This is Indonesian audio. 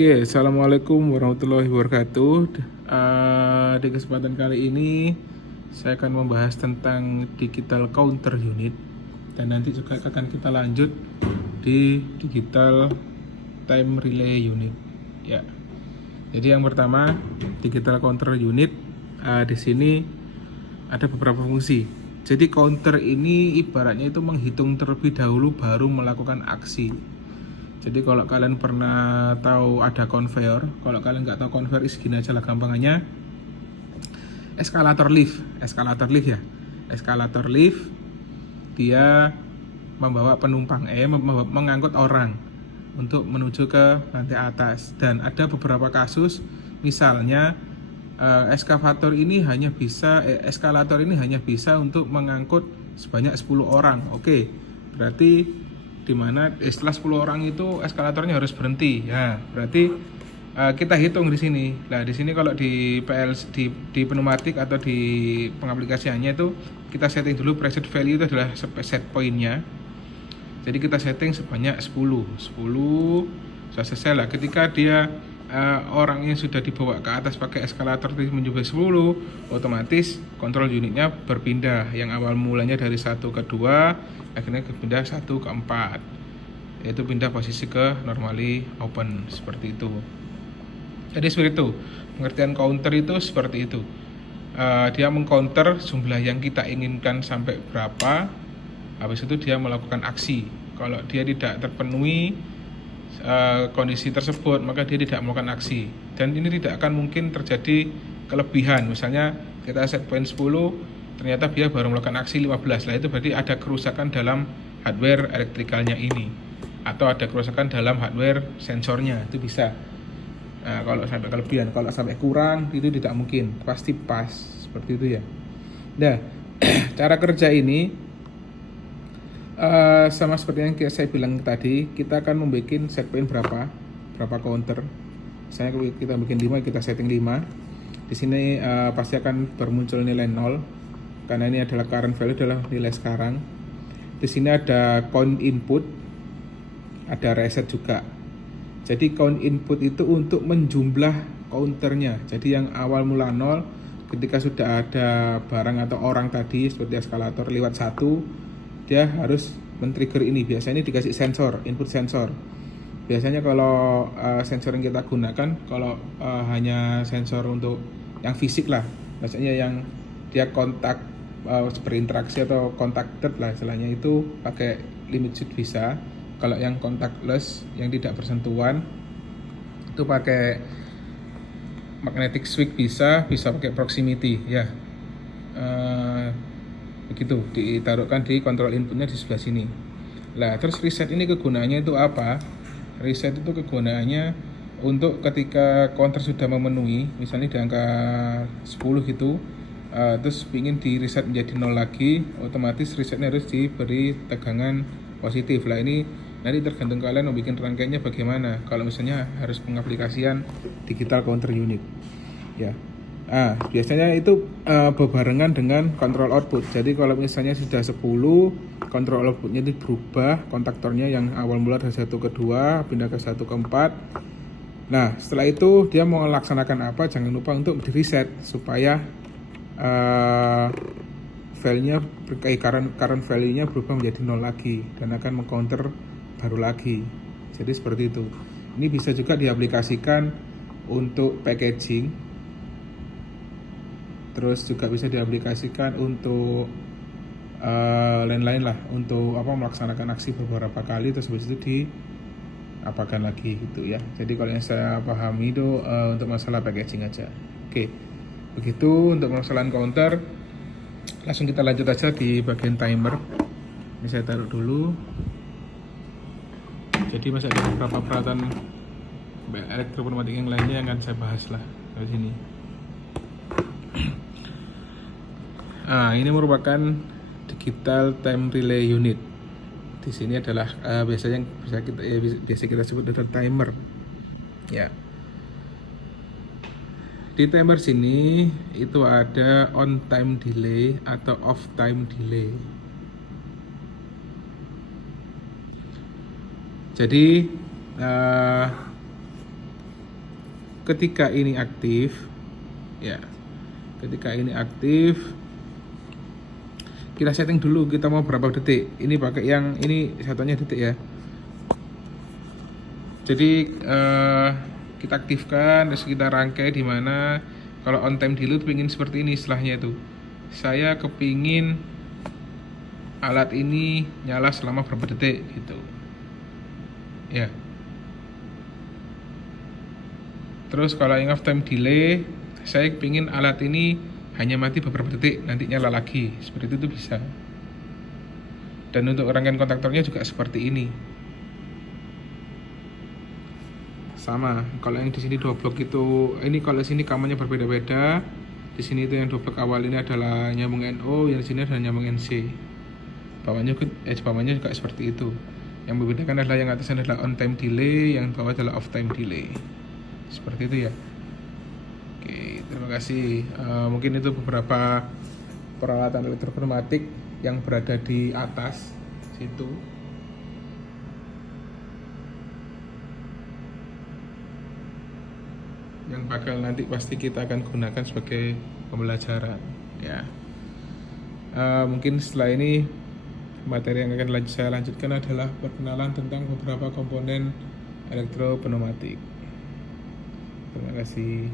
Oke, assalamualaikum warahmatullahi wabarakatuh. Di kesempatan kali ini saya akan membahas tentang digital counter unit dan nanti juga akan kita lanjut di digital time relay unit. Ya, jadi yang pertama digital counter unit. Di sini ada beberapa fungsi. Jadi counter ini ibaratnya itu menghitung terlebih dahulu baru melakukan aksi. Jadi kalau kalian pernah tahu ada conveyor, kalau kalian nggak tahu conveyor gini aja lah gampangannya. Eskalator lift ya. Eskalator lift dia membawa penumpang, mengangkut orang untuk menuju ke lantai atas. Dan ada beberapa kasus, misalnya eskalator ini hanya bisa untuk mengangkut sebanyak 10 orang. Oke, berarti dimana setelah 10 orang itu eskalatornya harus berhenti. Ya, berarti kita hitung di sini. Nah, di sini kalau di di pneumatik atau di pengaplikasiannya itu kita setting dulu preset value itu adalah set pointnya. Jadi kita setting sebanyak 10 sudah selesai lah. Ketika dia orangnya sudah dibawa ke atas pakai eskalator menjadi 10, otomatis kontrol unitnya berpindah. Yang awal mulanya dari 1 ke 2, akhirnya pindah 1 ke 4, yaitu pindah posisi ke normally open, seperti itu. Jadi seperti itu, pengertian counter itu seperti itu. Dia mengcounter jumlah yang kita inginkan sampai berapa, habis itu dia melakukan aksi. Kalau dia tidak terpenuhi kondisi tersebut, maka dia tidak melakukan aksi. Dan ini tidak akan mungkin terjadi kelebihan. Misalnya kita set point 10, ternyata dia baru melakukan aksi 15. Lah itu berarti ada kerusakan dalam hardware elektrikalnya ini, atau ada kerusakan dalam hardware sensornya, itu bisa. Nah, kalau sampai kelebihan, kalau sampai kurang itu tidak mungkin, pasti pas, seperti itu ya. Nah, cara kerja ini sama seperti yang saya bilang tadi, kita akan membuat set point berapa counter. Misalnya kita bikin 5, kita setting 5. Di sini pasti akan bermuncul nilai 0 karena ini adalah current value, adalah nilai sekarang. Di sini ada count input, ada reset juga. Jadi count input itu untuk menjumlah counternya. Jadi yang awal mula 0, ketika sudah ada barang atau orang tadi seperti eskalator lewat 1, dia harus men-trigger ini. Biasanya ini dikasih sensor, input sensor. Biasanya kalau sensor yang kita gunakan, kalau hanya sensor untuk yang fisik lah, maksudnya yang dia kontak berinteraksi atau contacted lah istilahnya, itu pakai limit switch bisa. Kalau yang contactless, yang tidak bersentuhan, itu pakai magnetic switch bisa pakai proximity ya. Begitu, ditaruhkan di kontrol inputnya di sebelah sini. Nah, terus reset ini kegunaannya itu apa? Reset itu kegunaannya untuk ketika counter sudah memenuhi, misalnya di angka 10 gitu, terus ingin di reset menjadi 0 lagi, otomatis resetnya harus diberi tegangan positif. Lah ini nanti tergantung kalian mau bikin rangkaiannya bagaimana. Kalau misalnya harus pengaplikasian digital counter unit ya. Biasanya itu berbarengan dengan kontrol output. Jadi kalau misalnya sudah 10, kontrol outputnya itu berubah, kontaktornya yang awal mula dari 1 ke 2 pindah ke 1 ke 4. Nah, setelah itu dia mau melaksanakan apa, jangan lupa untuk di reset supaya value-nya current value-nya berubah menjadi 0 lagi dan akan mengcounter baru lagi. Jadi seperti itu. Ini bisa juga diaplikasikan untuk packaging. Terus juga bisa diaplikasikan untuk lain-lain lah, untuk melaksanakan aksi beberapa kali terus habis itu diapakan lagi gitu ya. Jadi kalau yang saya pahami itu untuk masalah packaging aja. Oke, begitu untuk masalah counter. Langsung kita lanjut aja di bagian timer. Ini saya taruh dulu. Jadi masih ada beberapa peralatan elektropneumatik yang lainnya yang akan saya bahas lah dari sini. Ini merupakan digital time relay unit. Di sini adalah biasanya biasa kita sebut dengan timer. Ya. Di timer sini itu ada on time delay atau off time delay. Jadi ketika ini aktif, ya, ketika ini aktif, kita setting dulu kita mau berapa detik. Ini pakai yang ini satunya detik ya. Jadi kita aktifkan, terus kita rangkai di mana kalau on time delete pingin seperti ini setelahnya itu. Saya kepingin alat ini nyala selama berapa detik gitu. Ya. Terus kalau yang off time delay, saya kepingin alat ini hanya mati beberapa detik, nanti nyala lagi. Seperti itu bisa. Dan untuk rangkaian kontaktornya juga seperti ini. Sama, kalau yang di sini dua blok itu, ini kalau sini kamarnya berbeda-beda. Di sini itu yang dua blok awal ini adalah nyambung NO, yang di sini adalah nyambung NC. Bawahnya juga seperti itu. Yang membedakan adalah yang atas adalah on time delay, yang bawah adalah off time delay. Seperti itu ya. Oke, terima kasih. Mungkin itu beberapa peralatan elektropneumatik yang berada di atas situ. Yang bakal nanti pasti kita akan gunakan sebagai pembelajaran ya. Mungkin setelah ini materi yang akan saya lanjutkan adalah perkenalan tentang beberapa komponen elektropneumatik. Terima kasih.